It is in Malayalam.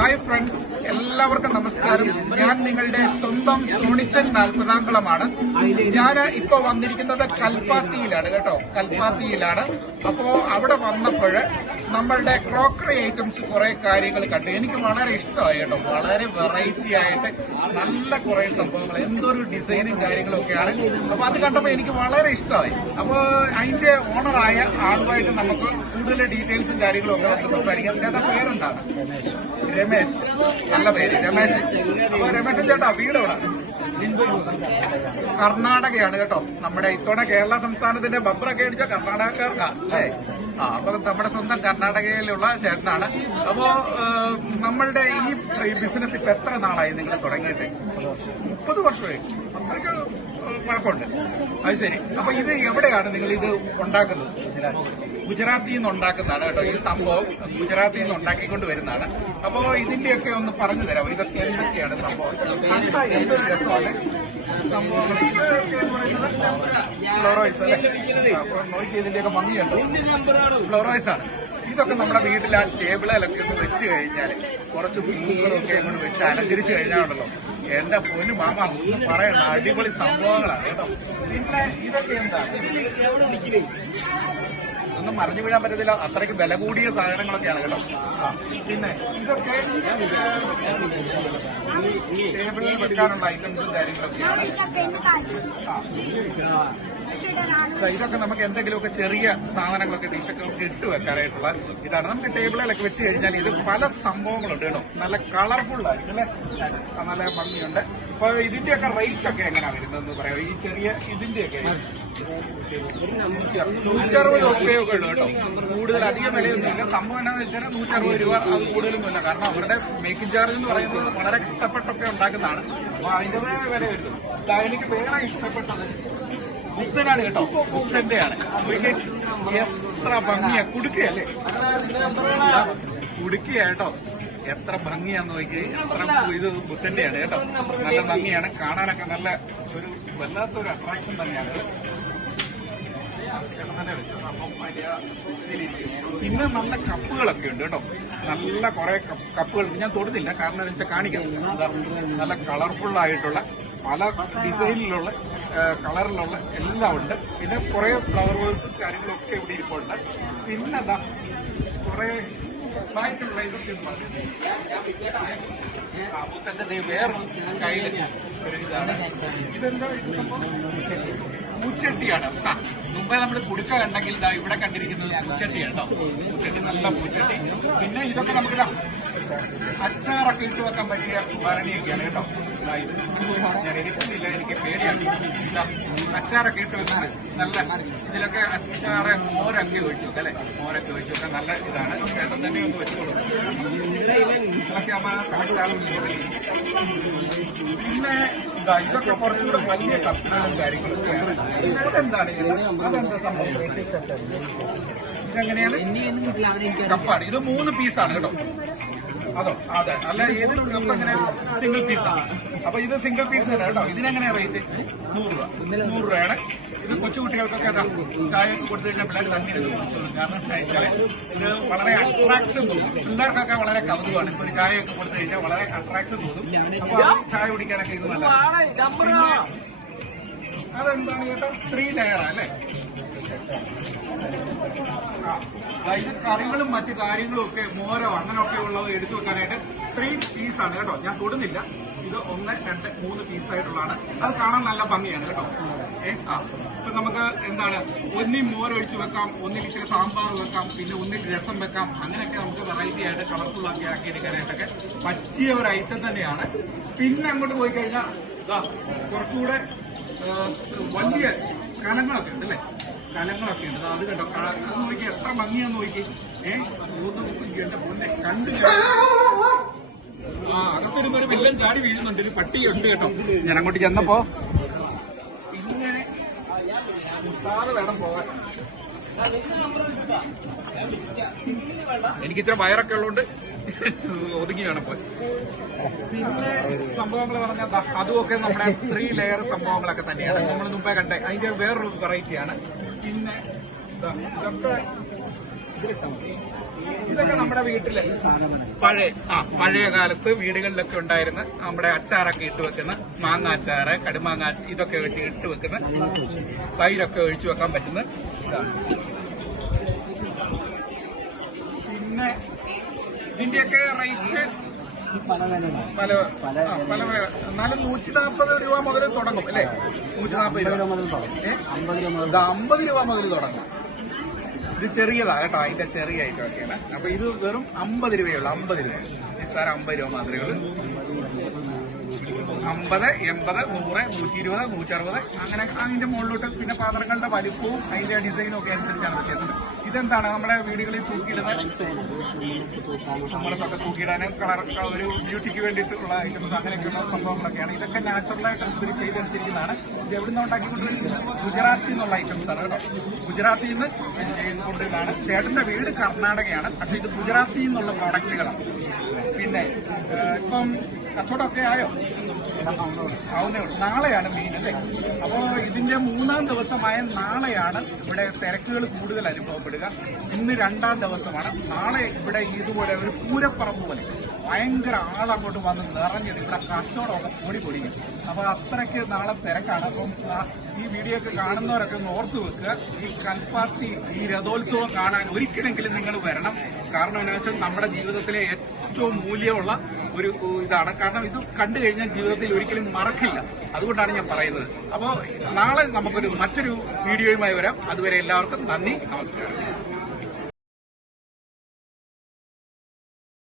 ഹായ് ഫ്രണ്ട്സ് എല്ലാവർക്കും നമസ്കാരം. ഞാൻ നിങ്ങളുടെ സ്വന്തം സോണിച്ചൻ നാൽപ്പതാംകുളമാണ് ഞാൻ ഇപ്പൊ വന്നിരിക്കുന്നത് കൽപ്പാത്തിയിലാണ് കേട്ടോ. കൽപ്പാത്തിയിലാണ്. അപ്പോ അവിടെ വന്നപ്പോൾ നമ്മളുടെ ക്രോക്കറി ഐറ്റംസ് കുറെ കാര്യങ്ങൾ കണ്ടു. എനിക്ക് വളരെ ഇഷ്ടമായി കേട്ടോ. വളരെ വെറൈറ്റി ആയിട്ട് നല്ല കുറെ സംഭവങ്ങൾ എന്തൊരു ഡിസൈനും കാര്യങ്ങളും ഒക്കെയാണ് അപ്പൊ അത് കണ്ടപ്പോൾ എനിക്ക് വളരെ ഇഷ്ടമായി. അപ്പോ അതിന്റെ ഓണറായ ആളുമായിട്ട് നമുക്ക് കൂടുതൽ ഡീറ്റെയിൽസും കാര്യങ്ങളും ഒക്കെ നമുക്ക് സംസാരിക്കാം. ചേട്ടാ പേരെന്താണ്? രമേശ്. നല്ല പേര്. രമേശ്. അപ്പൊ രമേശൻ ചേട്ടാ വീട് എവിടെ? കർണാടകയാണ് കേട്ടോ. നമ്മുടെ ഇത്തവണ കേരള സംസ്ഥാനത്തിന്റെ ബബ്രൊക്കെ അടിച്ച കർണാടകക്കാർക്കാ അല്ലേ? ആ അപ്പൊ നമ്മുടെ സ്വന്തം കർണാടകയിലുള്ള ചേട്ടനാണ്. അപ്പോ നമ്മളുടെ ഈ ബിസിനസ് ഇപ്പൊ എത്ര നാളായി നിങ്ങൾ തുടങ്ങിയിട്ട്? മുപ്പത് വർഷമായി. അത്രയ്ക്ക് കുഴപ്പമുണ്ട്. അത് ശരി. അപ്പൊ ഇത് എവിടെയാണ് നിങ്ങൾ ഇത് ഉണ്ടാക്കുന്നത്? ഗുജറാത്തിൽ നിന്ന് ഉണ്ടാക്കുന്നതാണ് കേട്ടോ. ഈ സംഭവം ഗുജറാത്തിൽ നിന്ന് ഉണ്ടാക്കിക്കൊണ്ട് വരുന്നതാണ്. അപ്പോ ഇതിന്റെയൊക്കെ ഒന്ന് പറഞ്ഞു തരാമോ? ഇതൊക്കെ എന്തൊക്കെയാണ് സംഭവം? എന്തൊരു രസമാണ്? സംഭവം ഫ്ലോറോയ്സ് അല്ലേ? നോക്കി ഇതിന്റെയൊക്കെ ഭംഗിയുണ്ടോ. ഫ്ലോറോയ്സ് ആണ്. ഇതൊക്കെ നമ്മുടെ വീട്ടിൽ ആ ടേബിളിലൊക്കെ ഒന്ന് വെച്ച് കഴിഞ്ഞാൽ കുറച്ച് പൂക്കളൊക്കെ അങ്ങോട്ട് വെച്ച് അലങ്കരിച്ച് കഴിഞ്ഞാണല്ലോ എന്റെ പൊന്നു മാമ ഒന്നും പറയണ്ട. അടിപൊളി സംഭവങ്ങളാണ് കേട്ടോ. ഇതൊക്കെ എന്താണ് ഒന്നും മറിഞ്ഞു വീഴാൻ പറ്റത്തില്ല. അത്രയ്ക്ക് വില കൂടിയ സാധനങ്ങളൊക്കെയാണ് കേട്ടോ. പിന്നെ ഇതൊക്കെ ടേബിളിൽ വെക്കാനുള്ള ഐറ്റംസും കാര്യങ്ങളൊക്കെയാണ്. ഇതൊക്കെ നമുക്ക് എന്തെങ്കിലുമൊക്കെ ചെറിയ സാധനങ്ങളൊക്കെ ഡിഷൊക്കെ ഇട്ട് വെക്കാനായിട്ടുള്ള ഇതാണ്. നമുക്ക് ടേബിളിലൊക്കെ വെച്ച് കഴിഞ്ഞാൽ ഇത് പല സംഭവങ്ങളുണ്ട് കേട്ടോ. നല്ല കളർഫുൾ ആയിരിക്കും നല്ല ഭംഗിയുണ്ട്. അപ്പൊ ഇതിന്റെയൊക്കെ റേറ്റ് ഒക്കെ എങ്ങനെയാ വരുന്നതെന്ന് പറയാം. ഈ ചെറിയ ഇതിന്റെയൊക്കെ നൂറ്ററുപത് രൂപയൊക്കെ ഉള്ളു കേട്ടോ. കൂടുതൽ അധികം വിലയൊന്നുമില്ല. സംഭവം എന്നാന്ന് വെച്ചാൽ നൂറ്ററുപത് രൂപ അത് കൂടുതലൊന്നുമില്ല. കാരണം അവരുടെ മേക്കിംഗ് ചാർജ് എന്ന് പറയുന്നത് വളരെ കഷ്ടപ്പെട്ടൊക്കെ ഉണ്ടാക്കുന്നതാണ്. അപ്പൊ അതിന്റെതായ വില വരുന്നു എനിക്ക് വേറെ ഇഷ്ടപ്പെട്ടത് ബുദ്ധനാണ് കേട്ടോ. മുക്തന്റെയാണ് എത്ര ഭംഗിയാ. കുടുക്കയല്ലേ? കുടുക്കിയ കേട്ടോ. എത്ര ഭംഗിയാന്ന് നോക്കി എത്ര ഇത് ബുദ്ധന്റെയാണ് കേട്ടോ. നല്ല ഭംഗിയാണ്. കാണാനൊക്കെ നല്ല ഒരു വല്ലാത്തൊരു അട്രാക്ഷൻ തന്നെയാണ്. പിന്നെ നല്ല കപ്പുകളൊക്കെ ഉണ്ട് കേട്ടോ. നല്ല കുറെ കപ്പുകൾ. ഞാൻ തൊടുന്നില്ല. കാരണം എന്താ വെച്ചാൽ കാണിക്കാം. നല്ല കളർഫുൾ ആയിട്ടുള്ള പല ഡിസൈനിലുള്ള കളറിലുള്ള എല്ലാം ഉണ്ട്. പിന്നെ കുറെ ഫ്ലവർ വേഴ്സും കാര്യങ്ങളൊക്കെ ഇവിടെ ഇരിപ്പുണ്ട്. പിന്നെ എന്താ കുറെ ബാക്കിയുള്ള ഇതൊക്കെ വേറൊരു ഇതെന്താ ഇത് പൂച്ചട്ടിയാണ്. മുമ്പേ നമ്മൾ കുടുക്ക കണ്ടെങ്കിൽ ഇവിടെ കണ്ടിരിക്കുന്നത് പൂച്ചട്ടിയാണ് കേട്ടോ പൂച്ചട്ടി നല്ല പൂച്ചട്ടി. പിന്നെ ഇതൊക്കെ നമുക്ക് അച്ചാറൊക്കെ ഇട്ട് വെക്കാൻ പറ്റിയ ഭരണിയൊക്കെയാണ് കേട്ടോ. ഞാൻ എടുക്കുന്നില്ല എനിക്ക് പേടിയാണ്. അച്ചാറൊക്കെ ഇട്ട് വെക്കുന്നത് നല്ല ഇതിലൊക്കെ അച്ചാറ് മോരൊക്കെ ഒഴിച്ചു വെക്കാം അല്ലെ? മോരൊക്കെ ഒഴിച്ചു വെക്കാൻ നല്ല ഇതാണ്. ചേട്ടൻ തന്നെ ഒന്ന് വെച്ചു കൊടുക്കും. ഇതൊക്കെ. പിന്നെ ഇതാ ഇതൊക്കെ കുറച്ചുകൂടെ വലിയ കപ്പുകളും കാര്യങ്ങളൊക്കെയാണ്. ഇതെന്താണ് ഇത്? അതെന്താ സംഭവം? ഇതെങ്ങനെയാണ്? കപ്പാണ്. ഇത് മൂന്ന് പീസാണ് കേട്ടോ. അതോ അതെ. അല്ല ഏത് കപ്പ് എങ്ങനെ സിംഗിൾ പീസാണ് അപ്പൊ ഇത് സിംഗിൾ പീസ് തന്നെ കേട്ടോ. ഇതിനെങ്ങനെയാ റേറ്റ് നൂറ് രൂപ. നൂറ് രൂപയാണ്. ഇത് കൊച്ചുകുട്ടികൾക്കൊക്കെ ചായ ചായയൊക്കെ കൊടുത്തു കഴിഞ്ഞാൽ പിള്ളേർ തന്നെ കുടിച്ചോളും. കാരണം കഴിച്ചാൽ ഇത് വളരെ അട്രാക്ഷൻ തോന്നും. പിള്ളേർക്കൊക്കെ വളരെ കൗതുകമാണ്. ഇപ്പൊ ഒരു ചായയൊക്കെ കൊടുത്തു കഴിഞ്ഞാൽ വളരെ അട്രാക്ഷൻ തോന്നും. അപ്പൊ ചായ കുടിക്കാനൊക്കെ ഇത് നല്ല അതെന്താണ് കേട്ടോ? ത്രീ ലെയർ അല്ലേ? ഇത് കറികളും മറ്റു കാര്യങ്ങളും ഒക്കെ മോരോ അങ്ങനെയൊക്കെ ഉള്ളത് എടുത്തു വെക്കാനായിട്ട് ത്രീ പീസാണ് കേട്ടോ. ഞാൻ തൊടുന്നില്ല. ഇത് ഒന്ന് രണ്ട് മൂന്ന് പീസായിട്ടുള്ളതാണ് അത് കാണാൻ നല്ല ഭംഗിയാണ് കേട്ടോ. ഏ ആ. ഇപ്പൊ നമുക്ക് എന്താണ്? ഒന്നിൽ മോരൊഴിച്ച് വെക്കാം ഒന്നിൽ ഇത്തിരി സാമ്പാർ വെക്കാം പിന്നെ ഒന്നിൽ രസം വെക്കാം. അങ്ങനെയൊക്കെ നമുക്ക് വെറൈറ്റി ആയിട്ട് കളർഫുൾ ആക്കി ആക്കി എടുക്കാനായിട്ടൊക്കെ പറ്റിയ ഒരു ഐറ്റം തന്നെയാണ്. പിന്നെ അങ്ങോട്ട് പോയി കഴിഞ്ഞാൽ കുറച്ചുകൂടെ വലിയ കനങ്ങളൊക്കെ ഉണ്ട് അല്ലേ കലങ്ങളൊക്കെ ഉണ്ട്. അത് കണ്ടോ? അത് നോക്കി എത്ര ഭംഗിയാന്ന് നോക്കി. ഏഹ് കണ്ടു ആ അകത്തൊരു ഒരു വെല്ലം ചാടി വീഴുന്നുണ്ട്. ഒരു പട്ടിയുണ്ട് കേട്ടോ. ഞാൻ അങ്ങോട്ട് ചെന്നപ്പോ ഇങ്ങനെ വേണം പോകാൻ. എനിക്ക് ഇത്ര വയറൊക്കെ ഉള്ളതുകൊണ്ട് ഒതുങ്ങി വേണം പോയി. പിന്നെ സംഭവങ്ങൾ പറഞ്ഞാൽ അതും അതുമൊക്കെ നമ്മുടെ ത്രീ ലെയർ സംഭവങ്ങളൊക്കെ തന്നെയാണ്. നമ്മൾ മുമ്പേ കണ്ടേ. അതിന്റെ വേറൊരു വെറൈറ്റിയാണ് പിന്നെ ഇതൊക്കെ നമ്മുടെ വീട്ടിലെ പഴയ ആ പഴയ കാലത്ത് വീടുകളിലൊക്കെ ഉണ്ടായിരുന്ന നമ്മുടെ അച്ചാറൊക്കെ ഇട്ട് വെക്കുന്ന മാങ്ങ അച്ചാറ് കടുമാങ്ങ ഇതൊക്കെ ഇട്ട് ഇട്ട് വെക്കുന്ന തൈരൊക്കെ ഒഴിച്ചു വെക്കാൻ പറ്റുന്ന പിന്നെ ഇതിന്റെയൊക്കെ റേറ്റ് പല പല എന്നാലും നൂറ്റി നാൽപ്പത് രൂപ മുതൽ തുടങ്ങും അല്ലേ? നൂറ്റി നാൽപ്പത് രൂപ മുതൽ തുടങ്ങും? അമ്പത് രൂപ മുതൽ തുടങ്ങും. ഇത് ചെറിയതാ കേട്ടോ അതിന്റെ ചെറിയ ഐറ്റം ഒക്കെയാണ് അപ്പൊ ഇത് വെറും അമ്പത് രൂപയുള്ളൂ അമ്പത് രൂപ. നിസ്സാരം അമ്പത് രൂപ മാത്രമേ ഉള്ളൂ. അമ്പത് എൺപത് നൂറ് നൂറ്റി ഇരുപത് നൂറ്ററുപത് അങ്ങനെ അതിന്റെ മുകളിലോട്ട് പിന്നെ പാത്രങ്ങളുടെ വലിപ്പവും അതിന്റെ ഡിസൈനും ഒക്കെ അനുസരിച്ചാണ് വ്യത്യാസം ഇതെന്താണ് നമ്മുടെ വീടുകളിൽ തൂക്കിയിടുന്ന നമ്മളൊക്കെ തൂക്കിയിടാനും കളർക്ക ഒരു ബ്യൂട്ടിക്ക് വേണ്ടിയിട്ടുള്ള ഐറ്റംസ് അങ്ങനെയൊക്കെയുള്ള സംഭവങ്ങളൊക്കെയാണ്. ഇതൊക്കെ നാച്ചുറലായിട്ട് ഇവർ ചെയ്തെടുത്തിരിക്കുന്നതാണ്. ഇത് എവിടെ നിന്ന് ഉണ്ടാക്കിക്കൊണ്ടിരിക്കുന്നത്? ഗുജറാത്തിൽ നിന്നുള്ള ഐറ്റംസ് ആണ് കേട്ടോ. ഗുജറാത്തിൽ നിന്ന് കൊണ്ടിരുന്നതാണ് ചേട്ടന്റെ വീട് കർണാടകയാണ്. പക്ഷെ ഇത് ഗുജറാത്തിൽ നിന്നുള്ള പ്രോഡക്റ്റുകളാണ് പിന്നെ ഇപ്പം കച്ചവടമൊക്കെ ആയോ? ആവുന്നേ ഉള്ളൂ. നാളെയാണ് മീൻ അല്ലേ? അപ്പോൾ ഇതിന്റെ മൂന്നാം ദിവസമായ നാളെയാണ് ഇവിടെ തിരക്കുകൾ കൂടുതൽ അനുഭവപ്പെടുക. ഇന്ന് രണ്ടാം ദിവസമാണ്. നാളെ ഇവിടെ ഇതുപോലെ ഒരു പൂരപ്പറമ്പ് പോലെ ഭയങ്കര ആളങ്ങോട്ട് വന്ന് നിറഞ്ഞിട്ട് ഇവിടെ കച്ചവടമൊക്കെ കൂടി പൊടിക്കും അപ്പൊ അത്രയ്ക്ക് നാളെ തിരക്കാണ്. അപ്പം ഈ വീഡിയോ ഒക്കെ കാണുന്നവരൊക്കെ ഒന്ന് ഓർത്തു വെക്കുക. ഈ കൽപ്പാത്തി ഈ രഥോത്സവം കാണാൻ ഒരിക്കലെങ്കിലും നിങ്ങൾ വരണം. കാരണം എന്താ വെച്ചാൽ നമ്മുടെ ജീവിതത്തിലെ ഏറ്റവും മൂല്യമുള്ള ഒരു ഇതാണ്. കാരണം ഇത് കണ്ടു കഴിഞ്ഞാൽ ജീവിതത്തിൽ ഒരിക്കലും മറക്കില്ല. അതുകൊണ്ടാണ് ഞാൻ പറയുന്നത്. അപ്പോൾ നാളെ നമുക്കൊരു മറ്റൊരു വീഡിയോയുമായി വരാം. അതുവരെ എല്ലാവർക്കും നന്ദി നമസ്കാരം.